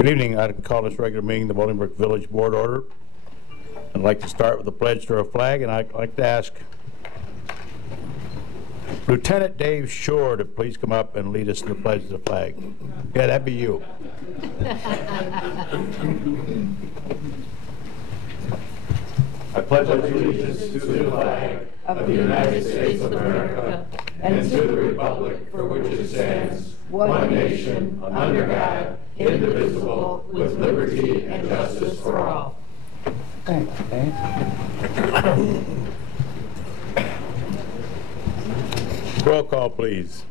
Good evening. I'd call this regular meeting the Bolingbrook Village Board order. I'd like to start with the pledge to our flag, and I'd like to ask Lieutenant Dave Shore to please come up and lead us in the pledge to the flag. Yeah, that'd be you. I pledge allegiance to the flag of the United States of America and to the republic for which it stands, one nation, under God, indivisible, with liberty and justice for all. Thanks, Dave. Roll call, please.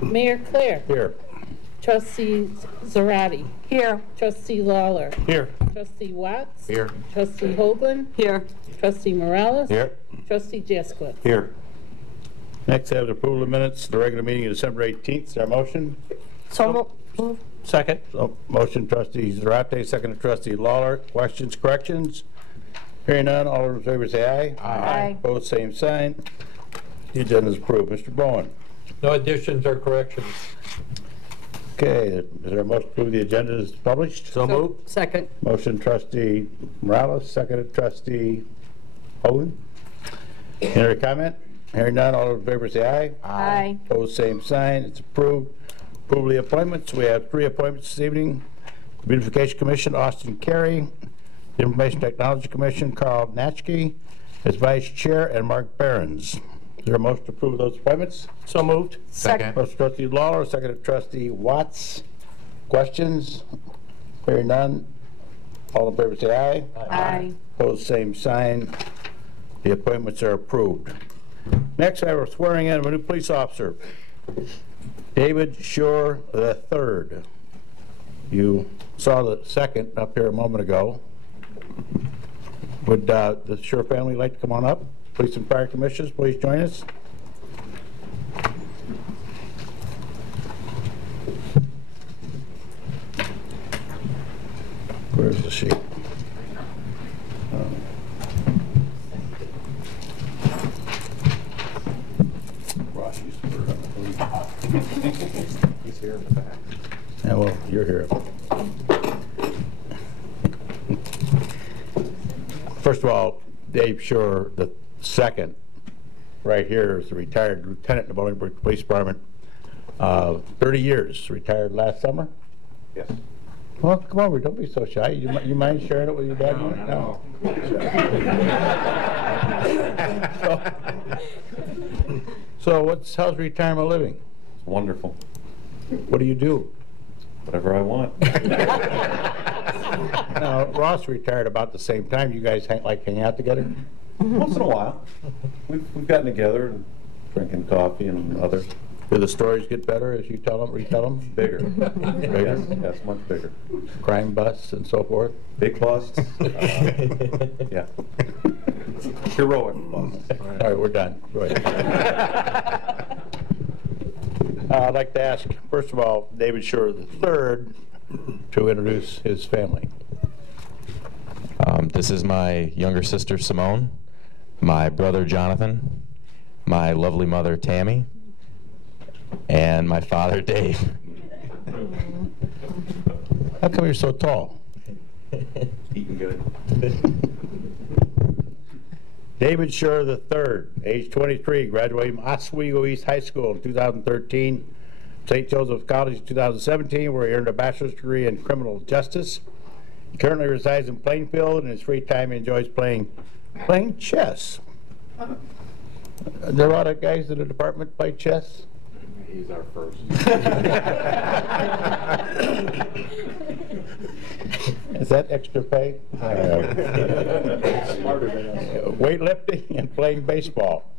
Mayor Claire. Here. Trustee Zarate. Here. Trustee Lawler. Here. Trustee Watts. Here. Trustee Hoagland. Here. Trustee Morales. Here. Trustee Jaskowitz. Here. Next, I have the approval of minutes, the regular meeting of December 18th. Is there a motion? So moved. Second. So, motion trustee Zarate, second trustee Lawler. Questions, corrections? Hearing none, all those in favor say aye. Aye. Opposed, same sign. The agenda is approved. Mr. Bowen. No additions or corrections. Okay, is there a motion to approve the agenda as published? So moved. Second. Motion trustee Morales, second trustee Hoagland. Any other comment? Hearing none, all those in favor say aye. Aye. Opposed, same sign. It's approved. Approval of the appointments. We have 3 appointments this evening. The Beautification Commission, Austin Carey. The Information Technology Commission, Carl Natchke as vice chair, and Mark Behrens. Is there a motion to approve those appointments? So moved. Second. Motion trustee Lawler, second trustee Watts. Questions? Hearing none. All in favor say aye. Aye. Opposed, same sign. The appointments are approved. Next, I have a swearing in of a new police officer, David Shore III. You saw the second up here a moment ago. Would the Shore family like to come on up? Police and Fire Commissioners, please join us. Where's the sheet? He's here in the back. Yeah, well, you're here. First of all, Dave Shore, the second, right here, is a retired lieutenant in the Bolingbrook Police Department. 30 years, retired last summer. Yes. Well, come over, don't be so shy. You mind sharing it with your dad? No. So how's retirement living? It's wonderful. What do you do? Whatever I want. Now, Ross retired about the same time. You guys hang out together? Once in a while. We've gotten together and drinking coffee and other. Do the stories get better as you retell them? Bigger. Bigger? Yes, much bigger. Crime busts and so forth? Big busts. Yeah. Heroic busts. All right, we're done. Go ahead. I'd like to ask, first of all, David Shore III to introduce his family. This is my younger sister, Simone, my brother, Jonathan, my lovely mother, Tammy, and my father, Dave. How come you're so tall? Eating good. David Shore III, age 23, graduated from Oswego East High School in 2013, St. Joseph's College in 2017, where he earned a bachelor's degree in criminal justice. He currently resides in Plainfield. In his free time, he enjoys playing chess. There are a lot of guys in the department play chess. He's our first. Is that extra pay? Smarter than us. Weightlifting and playing baseball.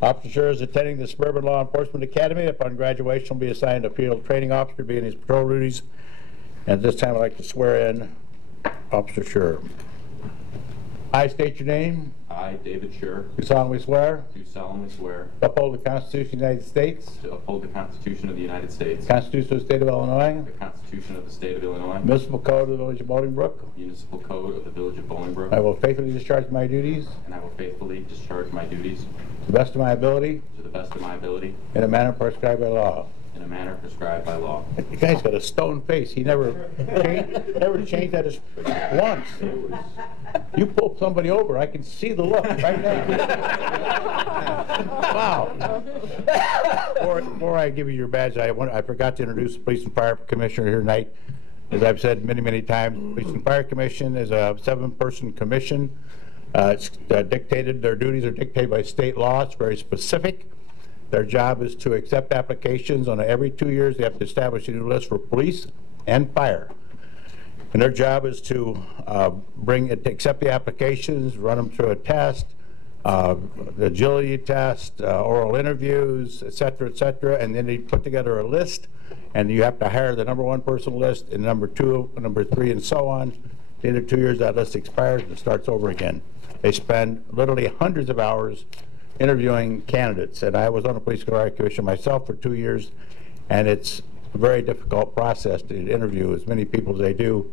Officer Shore is attending the Suburban Law Enforcement Academy. Upon graduation, will be assigned a field training officer to be in his patrol duties. And at this time, I'd like to swear in Officer Shore. I state your name. I, David Shore, Do solemnly swear. do solemnly swear To uphold the Constitution of the United States. to uphold the Constitution of the United States, The Constitution of the State of Illinois. the Constitution of the State of Illinois, Municipal Code of the Village of Bolingbrook. Municipal Code of the Village of Bolingbrook, I will faithfully discharge my duties and I will faithfully discharge my duties to the best of my ability to the best of my ability in a manner prescribed by law. in a the manner prescribed by law. The guy's got a stone face. He never changed that once. You pull somebody over, I can see the look right now. Wow. Before I give you your badge, I forgot to introduce the Police and Fire Commissioner here tonight. As I've said many, many times, the Police and Fire Commission is a 7-person commission. It's dictated, their duties are dictated by state law. It's very specific. Their job is to accept applications. On every 2 years, they have to establish a new list for police and fire. And their job is to accept the applications, run them through a test, the agility test, oral interviews, et cetera, and then they put together a list, and you have to hire the number 1 person list, and number 2, number 3, and so on. At the end of 2 years, that list expires and it starts over again. They spend literally hundreds of hours interviewing candidates, and I was on the Police and Fire Commission myself for 2 years, and it's a very difficult process to interview as many people as they do.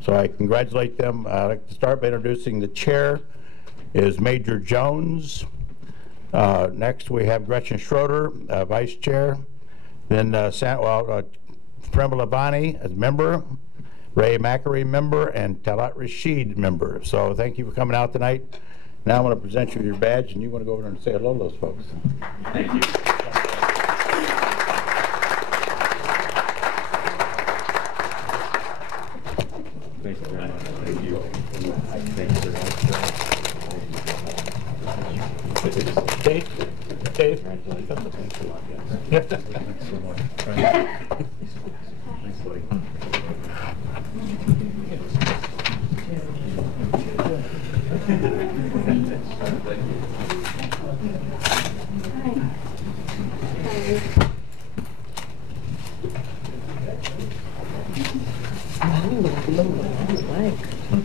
So I congratulate them. I'd like to start by introducing the chair is Major Jones. Next we have Gretchen Schroeder, Vice Chair. Then Tremble Labani as member, Ray Mackery member, and Talat Rashid member. So thank you for coming out tonight. Now I'm going to present you with your badge, and you want to go over and say hello to those folks. Thank you. Thank you very much. Thank you. Thank you very much. Dave? Dave?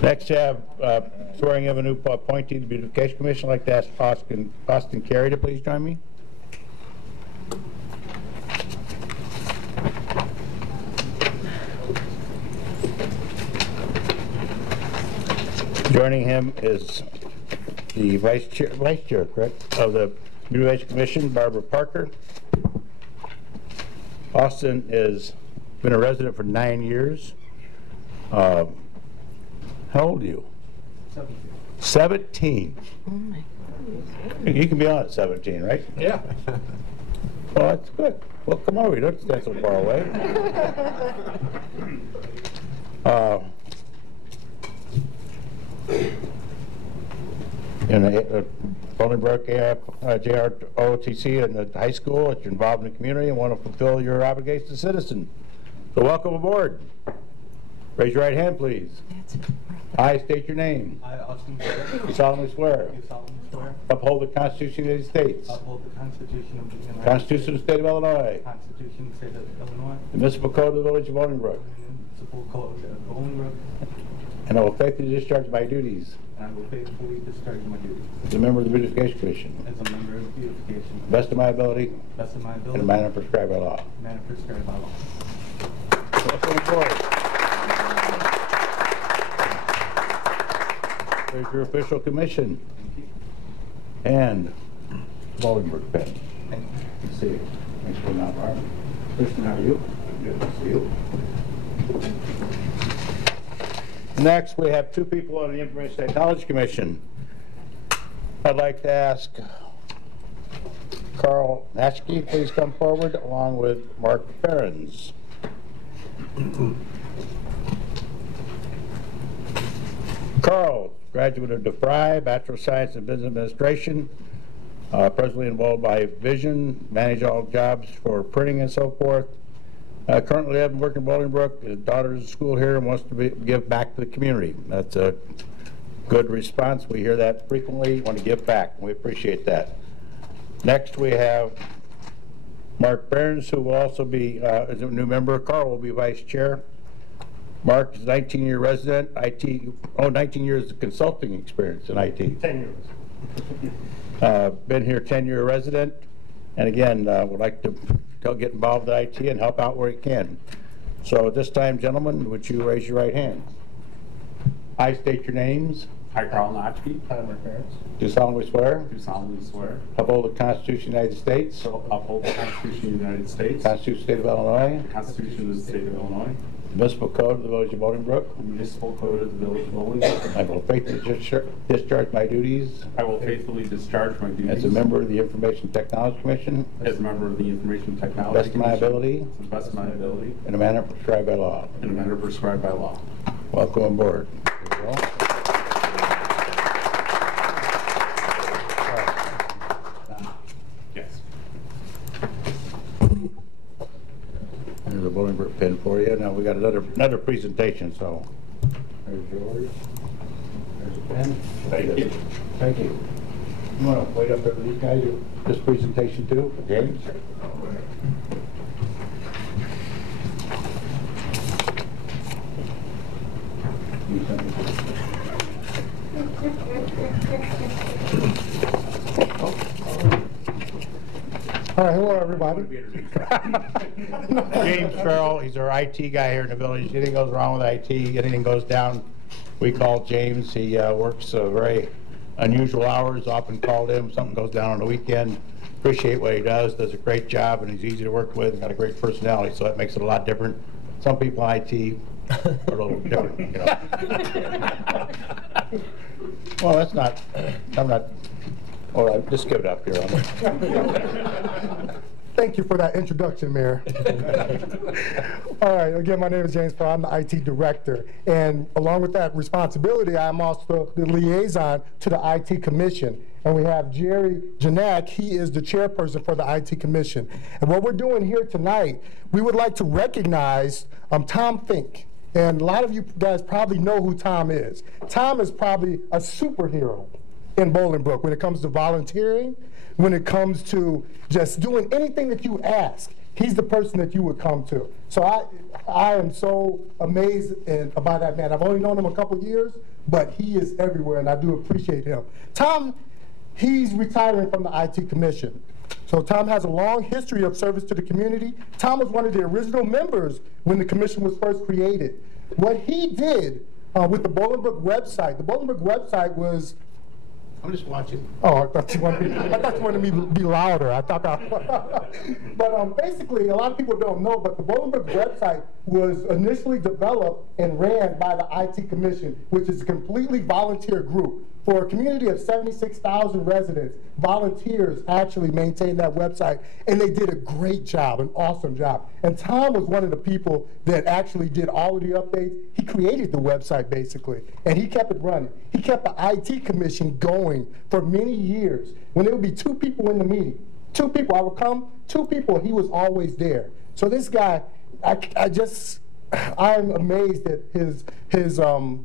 Next, you have swearing of a new appointee to the Beautification Commission. I'd like to ask Austin Carey to please join me. Joining him is the vice chair, correct, of the Beautification Commission, Barbara Parker. Austin has been a resident for 9 years. How old are you? 17. Oh my goodness. You can be on at 17, right? Yeah. Well, that's good. Well, come over. You don't stand so far away. In the Bolingbrook JROTC and the high school, that you're involved in the community and want to fulfill your obligations as a citizen. So welcome aboard. Raise your right hand, please. I state your name. I, Austin Carey, You solemnly swear. do solemnly swear Uphold the Constitution of the United States. to uphold the Constitution of the United Constitution of the State of Illinois. States, Constitution of the State of Illinois, The municipal code of the Village of Bolingbrook. and the municipal code of Bolingbrook, And I will faithfully discharge my duties and I will faithfully discharge my duties as a member of the Beautification Commission. as a member of the Beautification, Best of my ability best of my and ability, in the manner prescribed by law. manner prescribed by law. Welcome aboard. There's your official commission. Thank you. And Bolingbrook pen. Thank you. Good to see you. Thanks for coming out, Barb. Kristen, how are you? Good to see you. Next, we have 2 people on the Information Technology Commission. I'd like to ask Carl Natchke, please come forward, along with Mark Ferens. Carl, graduate of DeFry, Bachelor of Science in Business Administration, presently involved by Vision, manage all jobs for printing and so forth. Currently live and work in Bolingbrook. His daughter's at school here and wants to give back to the community. That's a good response. We hear that frequently. Want to give back. We appreciate that. Next, we have Mark Burns, who will also be as a new member. Carl will be vice chair. Mark is a 19-year resident, 19 years of consulting experience in IT. 10 years. Been here 10-year resident, and again, would like to get involved in IT and help out where he can. So at this time, gentlemen, would you raise your right hand? I state your names. I, Carl Notchke, I, my parents, do solemnly swear do solemnly swear to uphold the Constitution of the United States, to uphold the Constitution of the United States, the Constitution of the State of Illinois, the Constitution of the State of Illinois, the municipal code of the Village of Bolingbrook. the municipal code of the Village of Bolingbrook. I will faithfully discharge my duties I will faithfully discharge my duties as a member of the Information Technology Commission as a member of the Information to the Technology best of my Commission, ability to the best of my ability, in a manner prescribed by law. in a manner prescribed by law. Welcome aboard. There you go. Yes. There's a Bolingbrook pin for you. Now we got another presentation, so there's yours. There's a pen. Thank you. Thank you. You want to wait up there with these guys, this presentation too, James? You sent me All right, hello everybody. James Farrell, he's our IT guy here in the village. Anything goes wrong with IT, anything goes down, we call James. He works very unusual hours, often called him. Something goes down on the weekend. Appreciate what he does a great job, and he's easy to work with and got a great personality, so that makes it a lot different. Some people in IT are a little different, you know. Well, that's not, I'm not, well, I'll just give it up here. Thank you for that introduction, Mayor. All right, again, my name is James Farrell. I'm the IT director. And along with that responsibility, I'm also the liaison to the IT Commission. And we have Jerry Janak. He is the chairperson for the IT Commission. And what we're doing here tonight, we would like to recognize Tom Fink. And a lot of you guys probably know who Tom is. Tom is probably a superhero in Bolingbrook when it comes to volunteering, when it comes to just doing anything that you ask. He's the person that you would come to. So I am so amazed by that man. I've only known him a couple years, but he is everywhere, and I do appreciate him. Tom, he's retiring from the IT Commission. So Tom has a long history of service to the community. Tom was one of the original members when the commission was first created. What he did with the Bolingbrook website, the Bolingbrook website was, I'm just watching. oh, I thought you wanted me to be louder. I thought that. But basically, a lot of people don't know, but the Bolingbrook website was initially developed and ran by the IT Commission, which is a completely volunteer group. For a community of 76,000 residents, volunteers actually maintained that website, and they did a great job, an awesome job. And Tom was one of the people that actually did all of the updates. He created the website, basically, and he kept it running. He kept the IT Commission going for many years. When there would be 2 people in the meeting, 2 people, I would come, 2 people, he was always there. So this guy, I'm amazed at his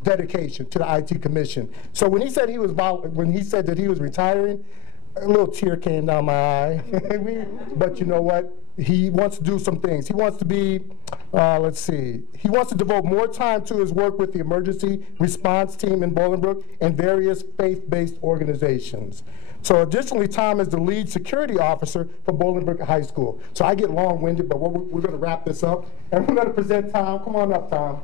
dedication to the IT Commission. So when he said that he was retiring, a little tear came down my eye. But you know what? He wants to do some things. He wants to be, let's see, he wants to devote more time to his work with the emergency response team in Bolingbrook and various faith-based organizations. So additionally, Tom is the lead security officer for Bolingbrook High School. So I get long-winded, but we're going to wrap this up. And we're going to present Tom. Come on up, Tom.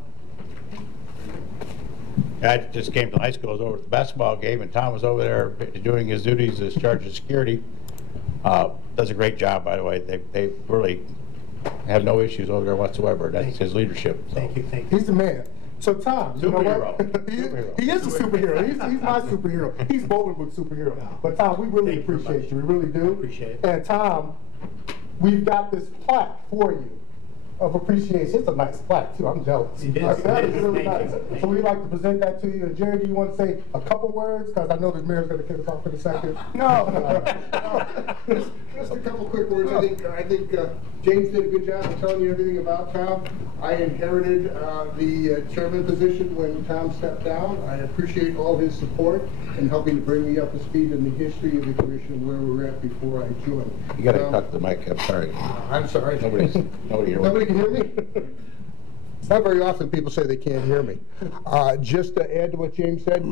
I just came to high school. I was over at the basketball game, and Tom was over there doing his duties as charge of security. Does a great job, by the way. They really have no issues over there whatsoever. That's his leadership. So. Thank you. He's the man. So Tom, you know what? He is a superhero. He's my superhero. He's Bolingbrook's superhero. But Tom, we really appreciate you. We really do. Appreciate it. And Tom, we've got this plaque for you of appreciation. It's a nice plaque too. I'm jealous. That is really nice. So we'd like to present that to you. And Jerry, do you want to say a couple words? Because I know the mayor's going to kick us off in a second. No. Just a couple quick words. I think James did a good job of telling you everything about Tom. I inherited the chairman position when Tom stepped down. I appreciate all his support and helping to bring me up to speed in the history of the commission where we were at before I joined. You got to cut the mic. I'm sorry. I'm sorry. Nobody can hear me? Not very often people say they can't hear me. Just to add to what James said,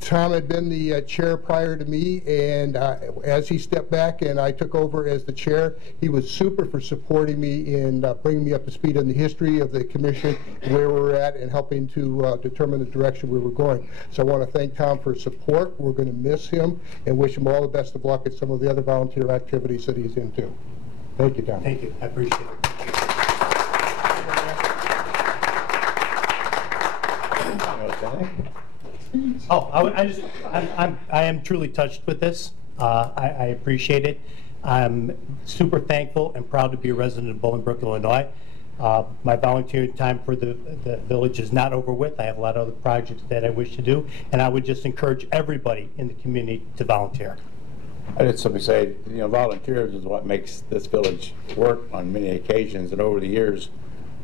Tom had been the chair prior to me, and as he stepped back and I took over as the chair, he was super for supporting me in bringing me up to speed on the history of the commission, where we're at, and helping to determine the direction we were going. So I want to thank Tom for his support. We're going to miss him and wish him all the best of luck at some of the other volunteer activities that he's into. Thank you, Tom. Thank you. I appreciate it. Oh, I am truly touched with this. I appreciate it. I'm super thankful and proud to be a resident of Bolingbrook, Illinois. My volunteer time for the village is not over with. I have a lot of other projects that I wish to do, and I would just encourage everybody in the community to volunteer. I did somebody say, you know, volunteers is what makes this village work on many occasions, and over the years,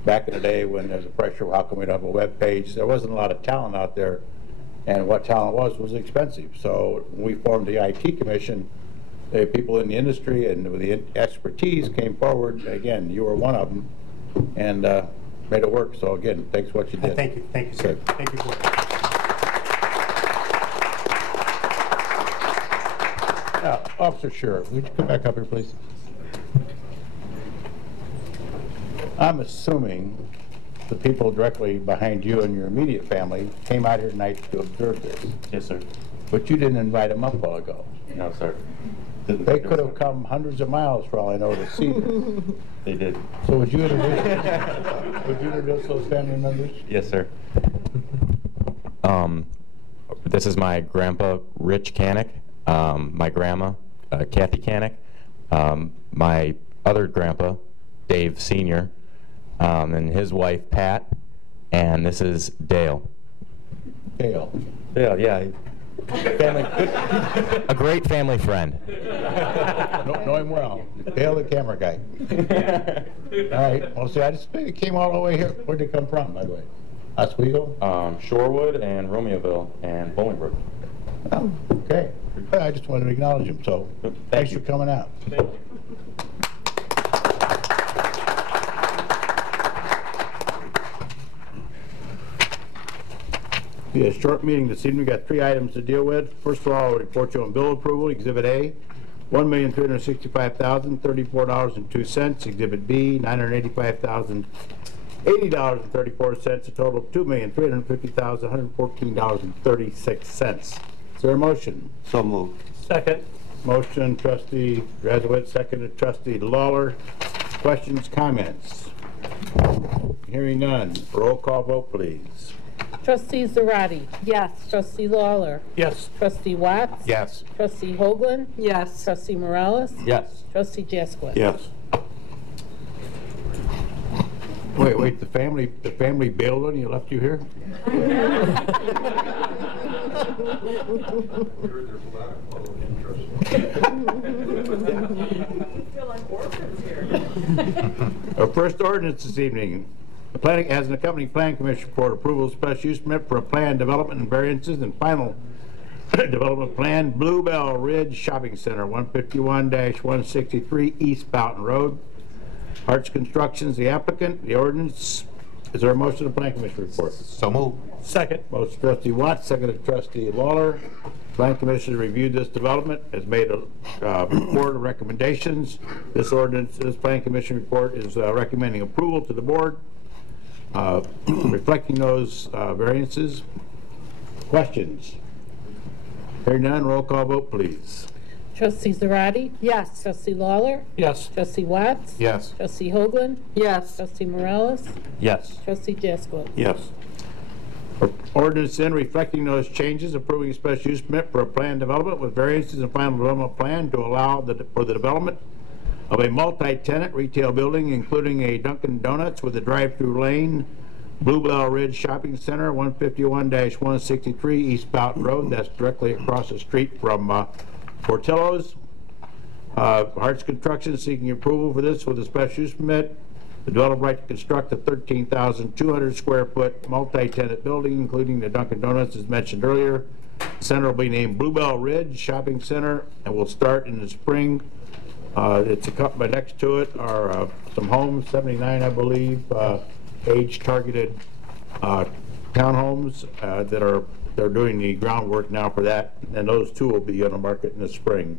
back in the day when there's a pressure, how come we don't have a web page, there wasn't a lot of talent out there, and what talent was expensive. So when we formed the IT Commission, the people in the industry and with the expertise came forward. Again, you were one of them, and made it work. So again, thanks for what you did. Thank you, sir. Thank you for that. Officer Scher, would you come back up here, please? I'm assuming the people directly behind you and your immediate family came out here tonight to observe this. Yes, sir. But you didn't invite them up a while ago. No, sir. They could have come hundreds of miles, for all I know, to see this. They did. So would you introduce those family members? Yes, sir. This is my grandpa, Rich Canick, my grandma, Kathy Canick, my other grandpa, Dave Sr., and his wife, Pat, and this is Dale. Dale. Dale, yeah. Family, a great family friend. Know him well. Dale, the camera guy. All right. Well, see, I just think it came all the way here. Where'd they come from, by the way? Oswego? Shorewood and Romeoville and Bolingbrook. Oh, okay. I just wanted to acknowledge him, so thanks for coming out. Thank you. Be a short meeting this evening. We've got 3 items to deal with. First of all, I'll report you on bill approval. Exhibit A, $1,365,034.02. Exhibit B, $985,080.34. A total of $2,350,114.36. Is there a motion? So moved. Second. Motion, Trustee Razowitz, seconded Trustee Lawler. Questions, comments? Hearing none. Roll call vote, please. Trustee Zarate. Yes. Trustee Lawler. Yes. Trustee Watts. Yes. Trustee Hoagland. Yes. Trustee Morales. Yes. Trustee Jaskowitz. Yes. Wait, the family bailed on you, left you here? Our first ordinance this evening. The planning has an accompanying plan commission report, approval of special use permit for a plan development and variances and final development plan, Bluebell Ridge Shopping Center, 151-163 East Fountain Road. Harts Construction's the applicant. The ordinance. Is there a motion to the plan commission report? So moved. Second. Motion Trustee Watts, seconded Trustee Lawler. Plan commission reviewed this development, has made a report of recommendations. This plan commission report is recommending approval to the board, reflecting those variances. Questions? Hearing none, roll call vote, please. Trustee Zarate. Yes. Trustee Lawler. Yes. Trustee Watts. Yes. Trustee Hoagland. Yes. Trustee Morales. Yes. Trustee Jaskowitz. Yes. Ordinance in reflecting those changes, approving a special use permit for a planned development with variances and final development plan to allow for the development of a multi-tenant retail building, including a Dunkin' Donuts with a drive-through lane, Bluebell Ridge Shopping Center, 151-163 East Fountain Road. That's directly across the street from Portillo's. Harts Construction seeking approval for this with a special use permit. The developer right to construct a 13,200 square foot multi-tenant building, including the Dunkin' Donuts as mentioned earlier. The center will be named Bluebell Ridge Shopping Center and will start in the spring. It's a couple next to it are some homes, 79 I believe, age-targeted townhomes they're doing the groundwork now for that, and those two will be on the market in the spring.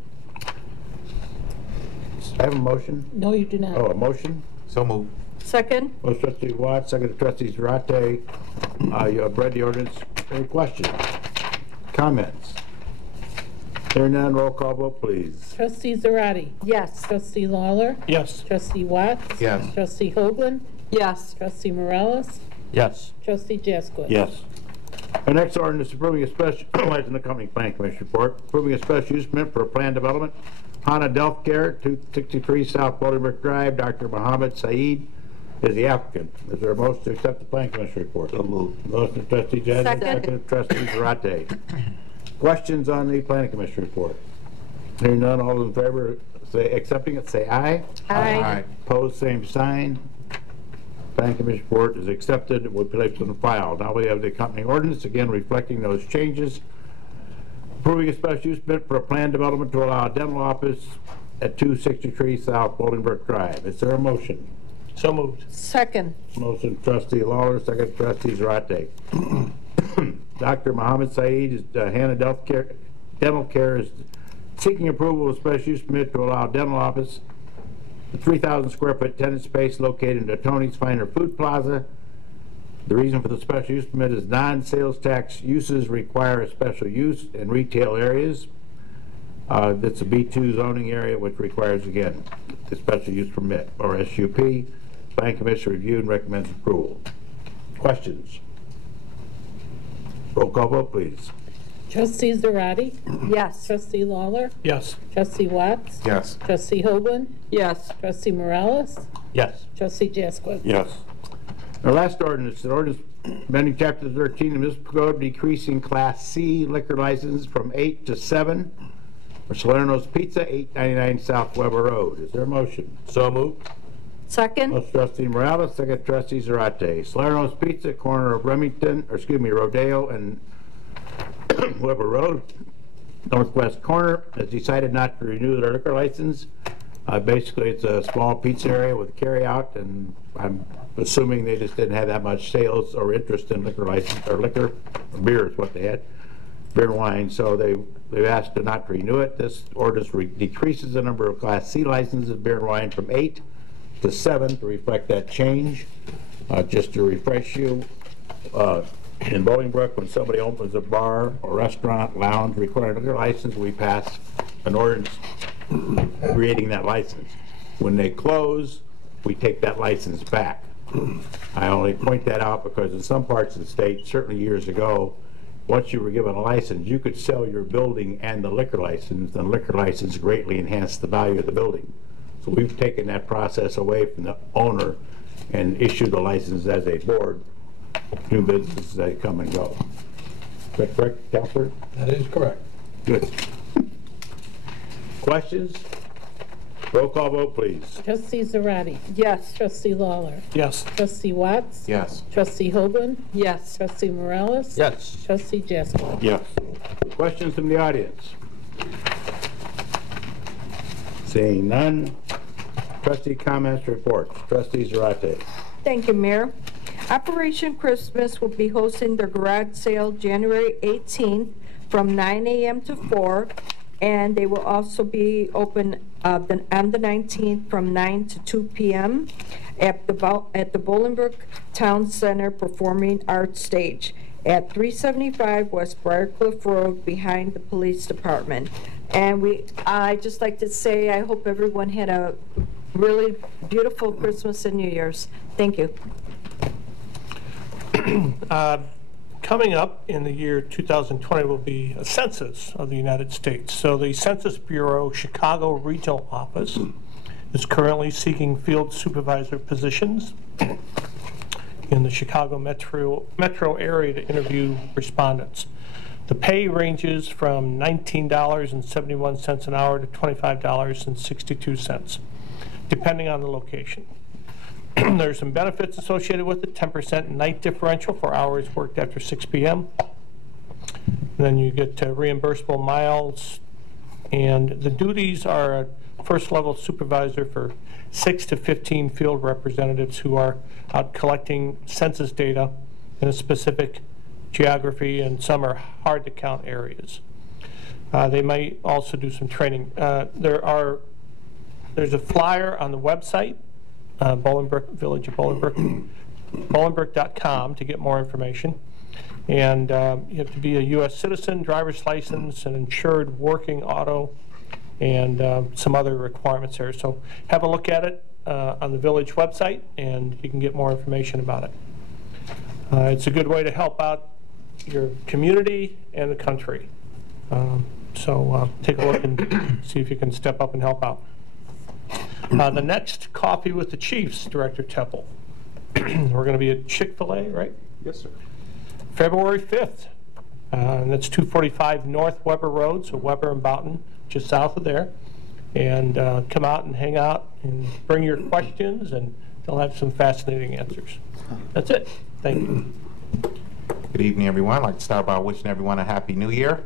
I have a motion? No, you do not. Oh, a motion? So moved. Second? Motion trustee Watts, second trustee Zarate. You have read the ordinance. Any questions? Comments? Hearing none, roll call vote, please. Trustee Zarate. Yes. Trustee Lawler. Yes. Trustee Watts. Yes. Trustee Hoagland. Yes. Trustee Morales. Yes. Trustee Jaskowitz. Yes. Our next ordinance is approving a special, in the accompanying planning commission report, approving a special use permit for a planned development. Hana Healthcare, 263 South Bolingbrook Drive. Dr. Mohammed Saeed is the applicant. Is there a motion to accept the planning commission report? So moved. Motion of trustee Jasmine, Second. second of trustee Zarate. Questions on the planning commission report? Hearing none, all in favor, say accepting it, say aye. Aye. Opposed, same sign. Planning commission report is accepted, will be placed on the file. Now we have the accompanying ordinance, again reflecting those changes. Approving a special use permit for a planned development to allow a dental office at 263 South Bolingbrook Drive. Is there a motion? So moved. Second? Motion trustee Lawler, second trustee Zarate. Dr. Mohammed Saeed is Hana Dental Care is seeking approval of a special use permit to allow a dental office, a 3,000 square foot tenant space located in the Tony's Finer Food Plaza. The reason for the special use permit is non-sales tax uses require a special use in retail areas. That's a B2 zoning area, which requires, again, the special use permit, or SUP. Planning Commission reviewed and recommends approval. Questions? Roll call vote, please. Trustee Zarate. Yes. Trustee Lawler. Yes. Trustee Watts. Yes. Trustee Hoagland. Yes. Trustee Morales. Yes. Trustee Jaskowitz. Yes. Our last ordinance, an ordinance amending Chapter 13 of the Municipal Code, decreasing Class C liquor license from 8 to 7 for Salerno's Pizza, 899 South Weber Road. Is there a motion? So moved. Second? Motion trustee Morales, second trustee Zarate. Salerno's Pizza, corner of Rodeo and Weber Road, northwest corner, has decided not to renew their liquor license. Basically, it's a small pizza area with carry out, and I'm assuming they just didn't have that much sales or interest in liquor license, or liquor, or beer is what they had, beer and wine, so they've asked to not renew it. This ordinance decreases the number of Class C licenses of beer and wine from 8 to 7 to reflect that change. Just to refresh you, in Bolingbrook, when somebody opens a bar or restaurant, lounge, requiring a liquor license, we pass an ordinance creating that license. When they close, we take that license back. I only point that out because in some parts of the state, certainly years ago, once you were given a license, you could sell your building and the liquor license. The liquor license greatly enhanced the value of the building. So we've taken that process away from the owner and issued the license as a board. New businesses, they come and go. Is that correct, Counselor? That is correct. Good. Questions? Roll call vote, please. Trustee Zarate. Yes. Trustee Lawler. Yes. Trustee Watts. Yes. Trustee Hoagland. Yes. Trustee Morales. Yes. Trustee Jaskowitz. Yes. Questions from the audience? Seeing none. Trustee comments, reports. Trustee Zarate. Thank you, Mayor. Operation Christmas will be hosting their garage sale January 18th from 9 a.m. to 4, and they will also be open on the 19th from 9 to 2 p.m. at the Bolingbrook Town Center Performing Arts Stage at 375 West Briarcliff Road behind the police department. And I just like to say I hope everyone had a really beautiful Christmas and New Year's. Thank you. Coming up in the year 2020 will be a census of the United States. So the Census Bureau Chicago Regional Office is currently seeking field supervisor positions in the Chicago metro area to interview respondents. The pay ranges from $19.71 an hour to $25.62, depending on the location. There's some benefits associated with it, 10% night differential for hours worked after 6 p.m. And then you get reimbursable miles And the duties are a first-level supervisor for 6 to 15 field representatives who are out collecting census data in a specific geography, and some are hard-to-count areas. They may also do some training. There's a flyer on the website, Bolingbrook, Village of Bolingbrook, bolingbrook.com to get more information. And you have to be a U.S. citizen, driver's license, an insured working auto, and some other requirements there. So have a look at it on the village website, and you can get more information about it. It's a good way to help out your community and the country. So take a look and see if you can step up and help out. The next Coffee with the Chiefs, Director Teppel. We're going to be at Chick-fil-A, right? Yes, sir. February 5th. And that's 245 North Weber Road, so Weber and Boughton, just south of there. And come out and hang out and bring your questions, and they'll have some fascinating answers. That's it. Thank you. Good evening, everyone. I'd like to start by wishing everyone a Happy New Year.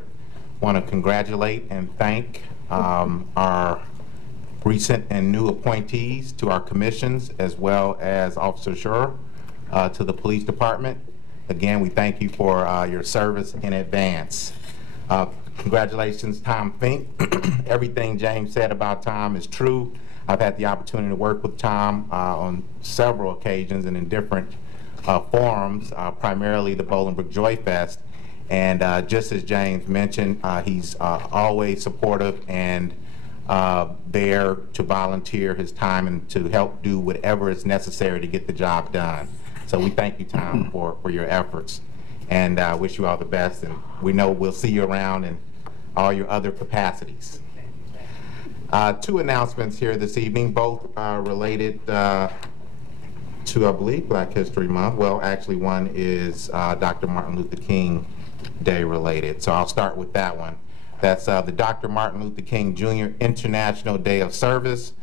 I want to congratulate and thank our recent and new appointees to our commissions, as well as Officer Schur to the Police Department. Again, we thank you for your service in advance. Congratulations, Tom Fink. Everything James said about Tom is true. I've had the opportunity to work with Tom on several occasions and in different forums, primarily the Bolingbrook Joy Fest. And just as James mentioned, he's always supportive and there to volunteer his time and to help do whatever is necessary to get the job done. So we thank you, Tom, for your efforts, and wish you all the best. And we know we'll see you around in all your other capacities. Two announcements here this evening, both related to, I believe, Black History Month. Well, actually, one is Dr. Martin Luther King Day related. So I'll start with that one. That's the Dr. Martin Luther King Jr. International Day of Service.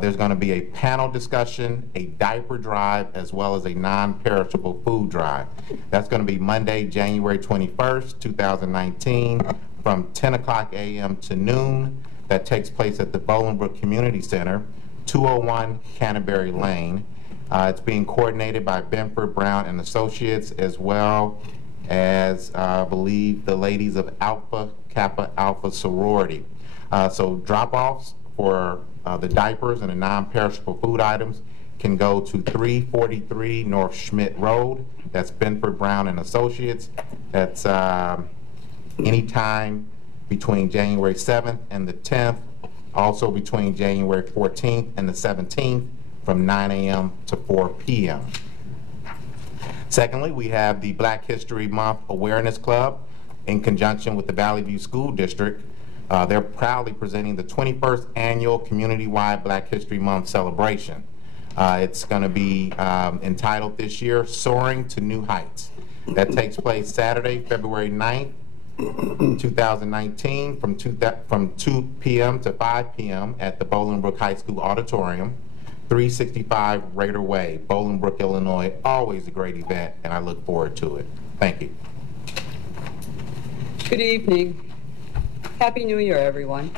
There's going to be a panel discussion, a diaper drive, as well as a non-perishable food drive. That's going to be Monday, January 21st, 2019, from 10 o'clock a.m. to noon. That takes place at the Bolingbrook Community Center, 201 Canterbury Lane. It's being coordinated by Benford Brown and Associates, as well as, I believe, the ladies of Alpha Kappa Alpha Sorority. So drop-offs for the diapers and the non-perishable food items can go to 343 North Schmidt Road. That's Benford Brown and Associates. That's anytime between January 7th and the 10th, also between January 14th and the 17th, from 9 a.m. to 4 p.m. Secondly, we have the Black History Month Awareness Club in conjunction with the Valley View School District. They're proudly presenting the 21st Annual Community-Wide Black History Month celebration. It's going to be entitled this year, Soaring to New Heights. That takes place Saturday, February 9th, 2019, from 2 p.m. to 5 p.m. at the Bolingbrook High School Auditorium, 365 Raider Way, Bolingbrook, Illinois. Always a great event, and I look forward to it. Thank you. Good evening. Happy New Year, everyone.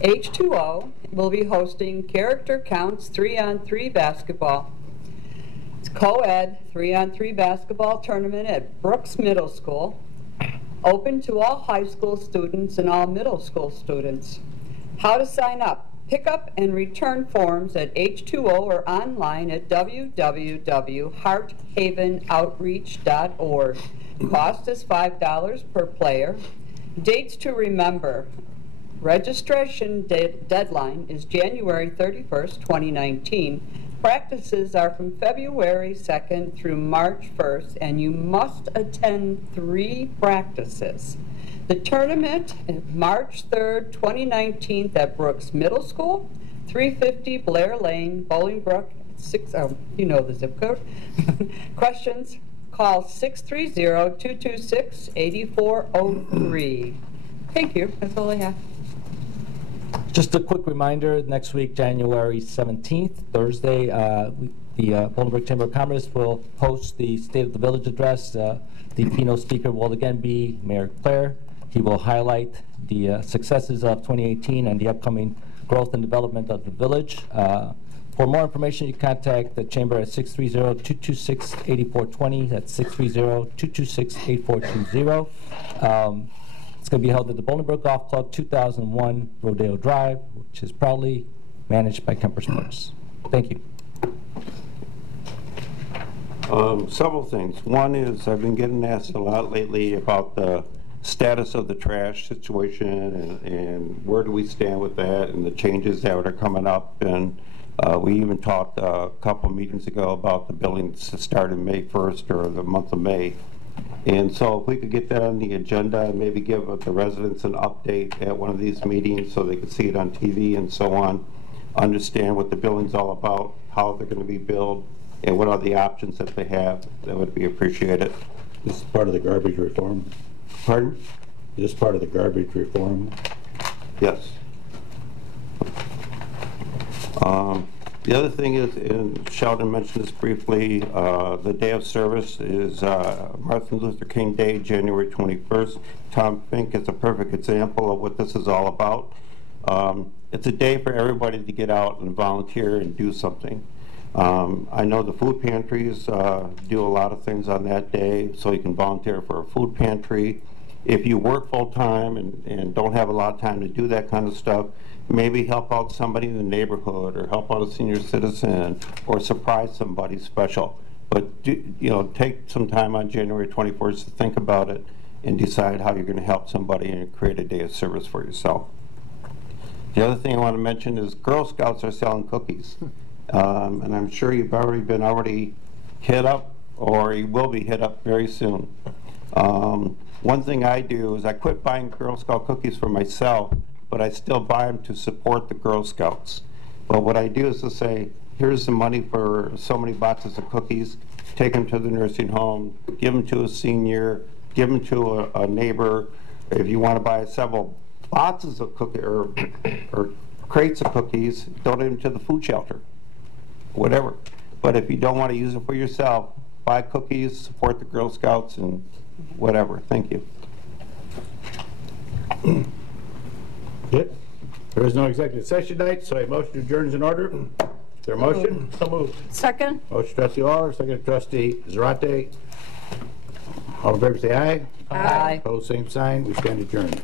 H2O will be hosting Character Counts 3-on-3 basketball. It's co-ed 3-on-3 basketball tournament at Brooks Middle School, open to all high school students and all middle school students. How to sign up? Pick up and return forms at H2O or online at www.hearthavenoutreach.org. Cost is $5 per player. Dates to remember. Registration deadline is January 31st, 2019. Practices are from February 2nd through March 1st, and you must attend 3 practices. The tournament is March 3rd, 2019 at Brooks Middle School, 350 Blair Lane, Bolingbrook, you know the zip code. Questions? Call 630-226-8403. Thank you. That's all I have. Just a quick reminder, next week, January 17th, Thursday, the Bolingbrook Chamber of Commerce will host the State of the Village address. The keynote speaker will again be Mayor Claire. He will highlight the successes of 2018 and the upcoming growth and development of the village. For more information, you contact the chamber at 630-226-8420. That's 630-226-8420. It's going to be held at the Bolingbrook Golf Club, 2001 Rodeo Drive, which is proudly managed by Kemper Sports. Thank you. Several things. One is I've been getting asked a lot lately about the status of the trash situation and where do we stand with that and the changes that are coming up. And we even talked a couple meetings ago about the buildings to start in May 1st or the month of May. And so if we could get that on the agenda and maybe give the residents an update at one of these meetings so they could see it on TV and so on, understand what the building's all about, how they're going to be built, and what are the options that they have, that would be appreciated. This is part of the garbage reform. Pardon? Is this part of the garbage reform? Yes. The other thing is, and Sheldon mentioned this briefly, the day of service is Martin Luther King Day, January 21st. Tom Fink is a perfect example of what this is all about. It's a day for everybody to get out and volunteer and do something. I know the food pantries do a lot of things on that day, so you can volunteer for a food pantry. If you work full-time and don't have a lot of time to do that kind of stuff, maybe help out somebody in the neighborhood or help out a senior citizen or surprise somebody special. But take some time on January 21st to think about it and decide how you're going to help somebody and create a day of service for yourself. The other thing I want to mention is Girl Scouts are selling cookies. And I'm sure you've already been hit up, or you will be hit up very soon. One thing I do is I quit buying Girl Scout cookies for myself, but I still buy them to support the Girl Scouts. But what I do is to say, here's the money for so many boxes of cookies, take them to the nursing home, give them to a senior, give them to a neighbor. If you want to buy several boxes of cookies or crates of cookies, donate them to the food shelter, whatever. But if you don't want to use it for yourself, buy cookies, support the Girl Scouts, and whatever. Thank you. Good. There is no executive session tonight, so a motion to adjourn is in order. Is there a motion? So moved. Second. Motion trustee Lawler, second trustee Zarate. All in favor say aye. Aye. Opposed, same sign. We stand adjourned.